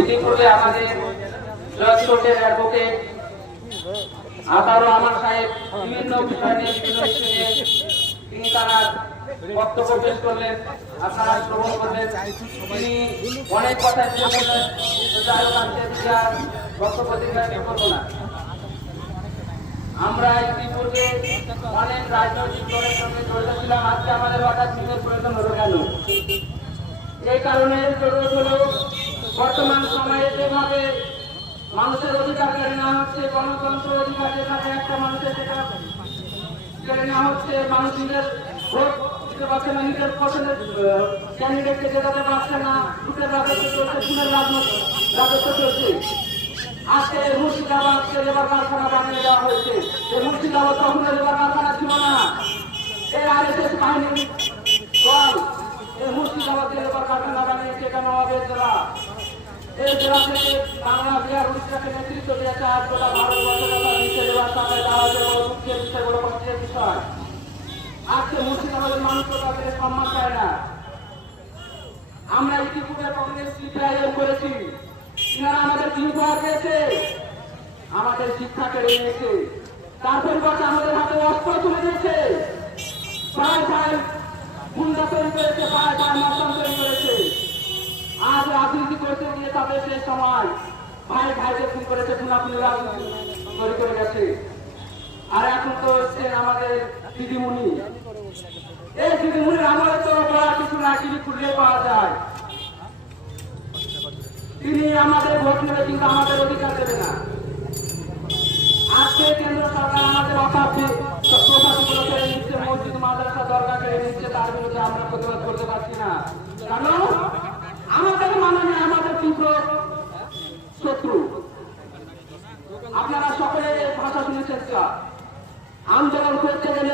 ইতিপূর্বে আমাদের জজকোর্টের অ্যাডভোকেট আতারুর রহমান সাহেব বিভিন্ন বিষয় নিয়ে তিনি তারা বক্তব্য পেশ করলেন, আপনারা শ্রবণ করলেন। তিনি অনেক কথা বললেন, যাই হোক বক্তব্য দীর্ঘায়িত করবো না। আমরা ইতিপূর্বে অনেক রাজনৈতিক দলের সঙ্গে জড়িত ছিলাম, আজকে আমাদের হঠাৎ মিলের প্রয়োজন হলো কেন? এই কারণে জরুরত হলো বর্তমান সময়ে যেভাবে মানুষের অধিকার কেড়ে নেওয়া হচ্ছে, গণতন্ত্র অধিকার যেভাবে একটা মানুষের সেটা কেড়ে নেওয়া হচ্ছে, মানুষের ভোট দিতে পারছে না, নিজের পছন্দের ক্যান্ডিডেটকে জেতাতে পারছে না, ভোটের রাজত্ব চলছে, খুনের রাজত্ব চলছে। আজকে মুর্শিদাবাদকে লেবার কারখানা বানিয়ে দেওয়া হয়েছে। এই মুর্শিদাবাদ তখন লেবার কারখানা ছিল না, এই আরএসএস বাহিনীর দল এই মুর্শিদাবাদকে লেবার কারখানা বানিয়েছে। এটা নবাবের জেলা, এই জেলা থেকে বাংলা বিহার উড়িষ্যাকে নেতৃত্ব দিয়েছে। আজ গোটা ভারতবর্ষের কথা বিশ্বের এবার তাদের দাঁড়াতে বড় মুখ্যের বিষয়, বড় কষ্টের বিষয়। আজকে মুর্শিদাবাদের মানুষ তো তাদের সম্মান পায় না। আমরা ইতিপূর্বে কংগ্রেস সিপিআইএম করেছি, এনারা আমাদের কি উপহার দিয়েছে? আমাদের শিক্ষা কেড়ে নিয়েছে, তার পরিবর্তে আমাদের হাতে অস্ত্র তুলে দিয়েছে, পায়ে পায়ে গুন্ডা তৈরি করেছে, পায়ে পায়ে মাস্তান তৈরি করেছে। আজ রাজনীতি করতে গিয়ে তাদের সেই সময় ভাই ভাইকে খুন করেছে, খুনাখুনি রাজনীতি তৈরি করে গেছে। আর এখন তো হচ্ছে আমাদের দিদিমণি, এই দিদিমণির আমলে তো বলার কিছু না, টিভি খুললে পাওয়া যায়। তিনি আমাদের ভোট নেবে কিন্তু আমাদের অধিকার দেবে না। আজকে কেন্দ্র সরকার আমাদের প্রশাসনগুলো কেড়ে নিচ্ছে, মসজিদ মাদ্রাসা দরগা কেড়ে নিচ্ছে, তার বিরুদ্ধে আমরা প্রতিবাদ করতে পারছি না। কারণ আমাদের মাননীয় আমাদের তীব্র শত্রু। আপনারা সকলে ভাষা শুনেছেন, আন্দোলন করতে গেলে